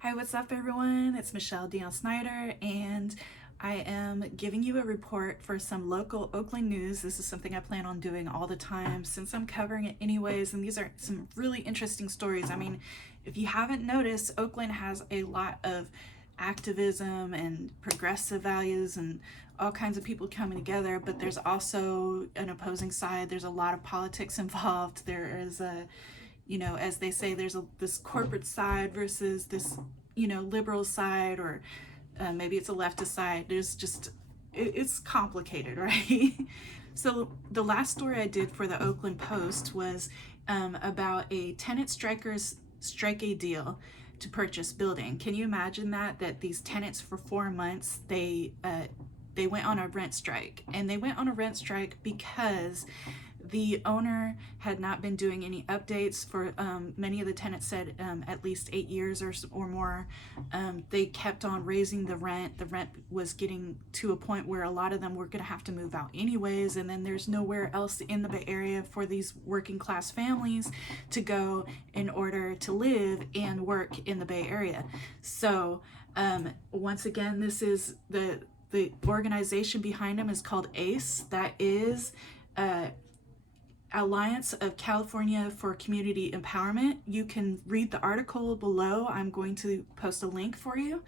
Hi, what's up everyone? It's Michelle Dion Snyder and I am giving you a report for some local Oakland news. This is something I plan on doing all the time since I'm covering it anyways, and these are some really interesting stories. I mean, if you haven't noticed, Oakland has a lot of activism and progressive values and all kinds of people coming together, but there's also an opposing side. There's a lot of politics involved. There is a, as they say, there's this corporate side versus this, liberal side, or maybe it's a leftist side. There's just, it's complicated, right? So the last story I did for the Oakland Post was about a tenant strikers strike a deal to purchase building. Can you imagine that these tenants for 4 months, they went on a rent strike, and they went on a rent strike because the owner had not been doing any updates for many of the tenants said at least 8 years or more. They kept on raising the rent. The rent was getting to a point where a lot of them were going to have to move out anyways, and then there's nowhere else in the Bay Area for these working class families to go in order to live and work in the Bay Area. So once again, this is the organization behind them is called ACE. That is Alliance of California for Community Empowerment. You can read the article below. I'm going to post a link for you.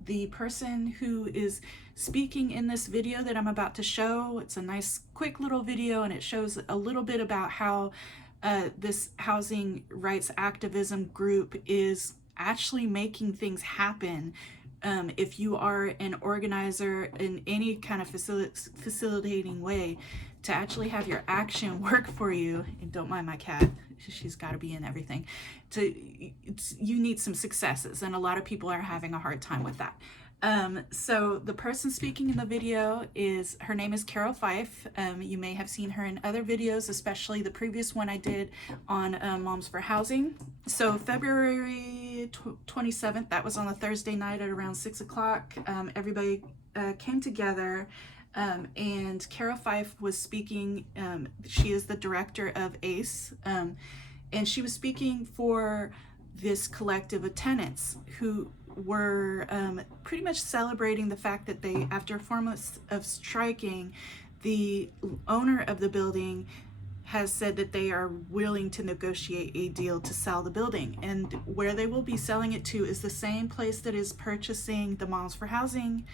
The person who is speaking in this video that I'm about to show, it's a nice quick little video, and it shows a little bit about how this housing rights activism group is actually making things happen. If you are an organizer in any kind of facilitating way, to actually have your action work for you, and don't mind my cat, she's got to be in everything, you need some successes, and a lot of people are having a hard time with that. So the person speaking in the video her name is Carol Fife. You may have seen her in other videos, especially the previous one I did on Moms for Housing. So February 27th, that was on a Thursday night at around 6 o'clock. Everybody came together, and Carol Fife was speaking. She is the director of ACE, and she was speaking for this collective of tenants who were pretty much celebrating the fact that they, after 4 months of striking, the owner of the building has said that they are willing to negotiate a deal to sell the building, and where they will be selling it to is the same place that is purchasing the Moms for Housing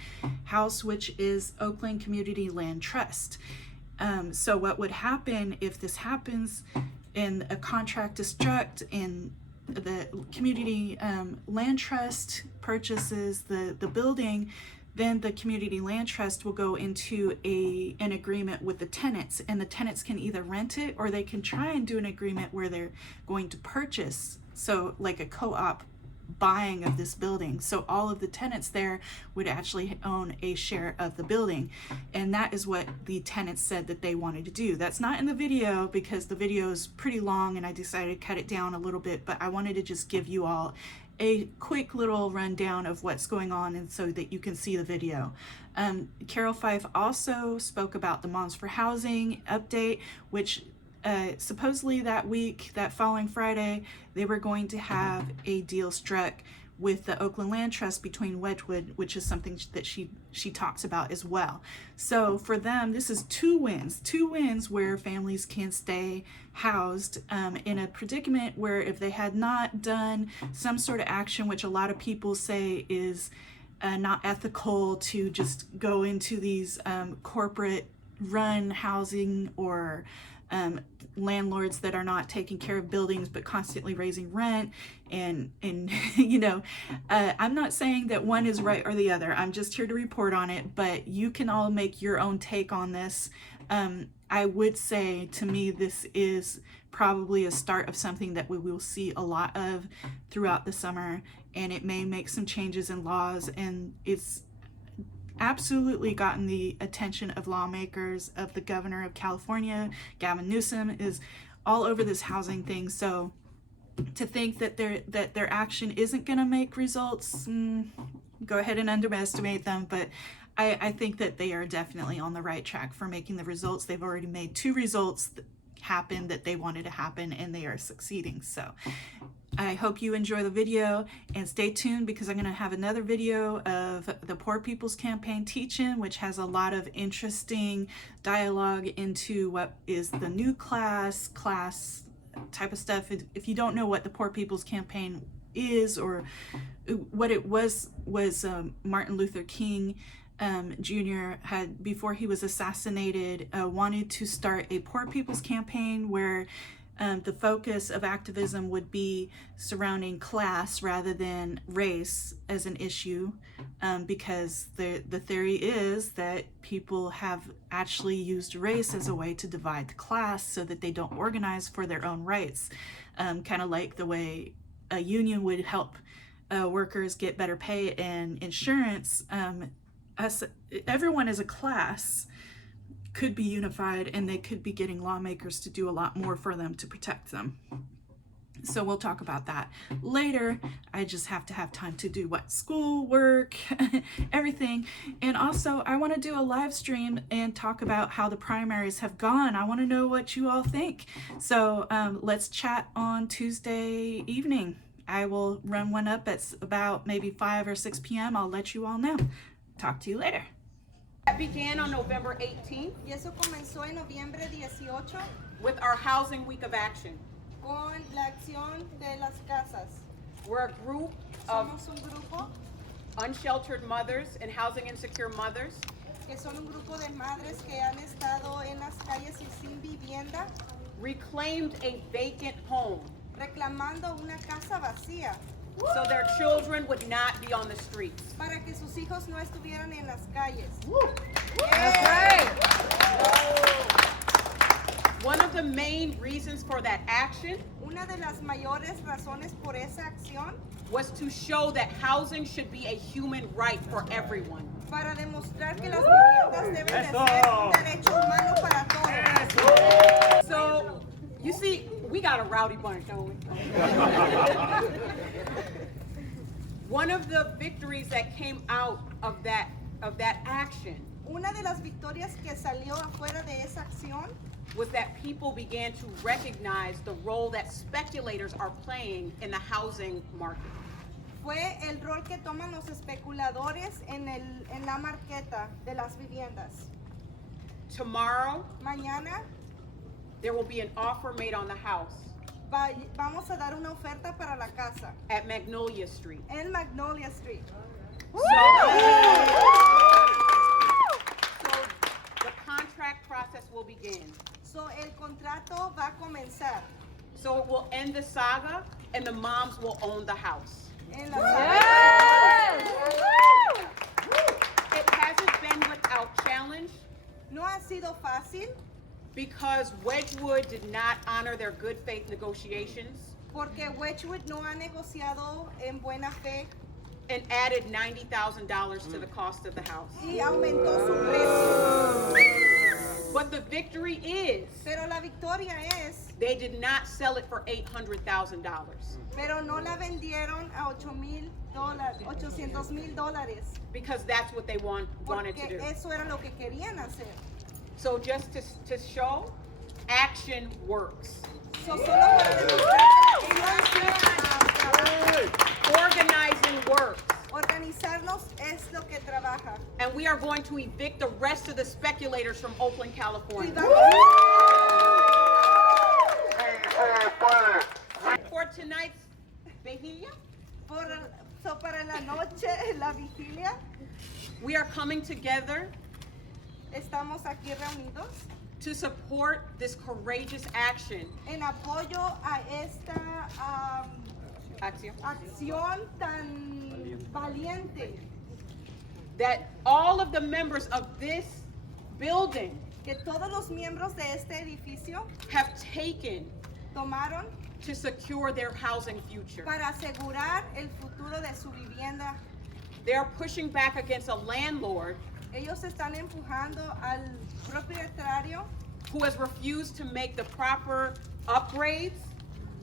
house, which is Oakland Community Land Trust. So what would happen if this happens and a contract is struck and the community land trust purchases the building, then the community land trust will go into an agreement with the tenants, and the tenants can either rent it or they can try and do an agreement where they're going to purchase, so like a co-op buying of this building. So all of the tenants there would actually own a share of the building, and that is what the tenants said that they wanted to do. That's not in the video because the video is pretty long and I decided to cut it down a little bit, but I wanted to just give you all a quick little rundown of what's going on, and so that you can see the video. Carol Fife also spoke about the Moms for Housing update, which supposedly that following Friday, they were going to have a deal struck with the Oakland Land Trust between Wedgwood, which is something that she talks about as well. So for them, this is two wins where families can stay housed in a predicament where if they had not done some sort of action, which a lot of people say is not ethical, to just go into these corporate run housing or landlords that are not taking care of buildings but constantly raising rent, and I'm not saying that one is right or the other. I'm just here to report on it, but you can all make your own take on this. I would say, to me, this is probably a start of something that we will see a lot of throughout the summer, and it may make some changes in laws, and it's absolutely gotten the attention of lawmakers, of the governor of California. Gavin Newsom is all over this housing thing. So to think that their action isn't going to make results, go ahead and underestimate them. But I think that they are definitely on the right track for making the results. They've already made 2 results happen that they wanted to happen, and they are succeeding. So I hope you enjoy the video, and stay tuned because I'm going to have another video of the Poor People's Campaign teach-in, which has a lot of interesting dialogue into what is the new class type of stuff. If you don't know what the Poor People's Campaign is or what it was Martin Luther King Jr. had, before he was assassinated, wanted to start a Poor People's Campaign where the focus of activism would be surrounding class rather than race as an issue, because the theory is that people have actually used race as a way to divide the class so that they don't organize for their own rights, kind of like the way a union would help workers get better pay and insurance. Everyone as a class could be unified, and they could be getting lawmakers to do a lot more for them to protect them. So we'll talk about that later. I just have to have time to do what? School, work, everything. And also I want to do a live stream and talk about how the primaries have gone. I want to know what you all think. So let's chat on Tuesday evening. I will run one up at about maybe 5 or 6 p.m. I'll let you all know. Talk to you later. That began on November 18th. Y eso comenzó en noviembre 18 with our Housing Week of Action. con la acción de las casas. We're a group of Somos un grupo unsheltered mothers and housing insecure mothers que son un grupo de madres que han estado en las calles y sin vivienda, reclaimed a vacant home reclamando una casa vacía so their children would not be on the streets. para que sus hijos no estuvieran en las calles. That's right. One of the main reasons for that action Una de las mayores razones por esa acción was to show that housing should be a human right for everyone. para demostrar que las viviendas deben de ser un derecho humano para todos. So, you see, we got a rowdy bunch, don't we? One of the victories that came out of that action Una de las victorias que salió afuera de esa acción was that people began to recognize the role that speculators are playing in the housing market. fue el rol que toman los especuladores en la marqueta de las viviendas. Tomorrow, Mañana there will be an offer made on the house vamos a dar una oferta para la casa at Magnolia Street. en Magnolia Street. So the contract process will begin. So el contrato va a comenzar. So it will end the saga and the moms will own the house. En la It hasn't been without challenge No ha sido fácil because Wedgwood did not honor their good faith negotiations porque Wedgwood no ha negociado en buena fe and added $90,000 to the cost of the house. y aumentó su precio. But the victory is Pero la victoria es, they did not sell it for $800,000 pero no la vendieron a $800,000 because that's what they wanted to porque do. eso era lo que querían hacer. So just to show, action works. So, solo para demostrar que Organizing works. organizarnos es lo que trabaja. And we are going to evict the rest of the speculators from Oakland, Y California. vamos For tonight's vigilia, para la noche, la vigilia, we are coming together estamos aquí reunidos to support this courageous action. en apoyo a esta Acción. acción tan valiente That all of the members of this building que todos los miembros de este edificio have taken tomaron to secure their housing future. para asegurar el futuro de su vivienda. They are pushing back against a landlord Ellos están empujando al propietario who has refused to make the proper upgrades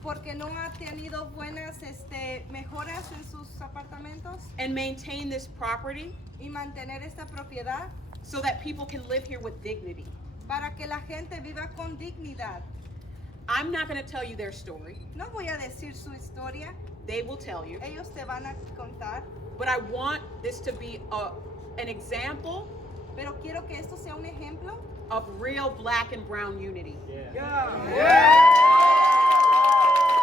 porque no ha tenido buenas mejoras en sus apartamentos and maintain this property y mantener esta propiedad so that people can live here with dignity. para que la gente viva con dignidad. I'm not going to tell you their story. No voy a decir su historia, They will tell you. ellos te van a contar, But I want this to be an example pero quiero que esto sea un ejemplo of real black and brown unity. Yeah.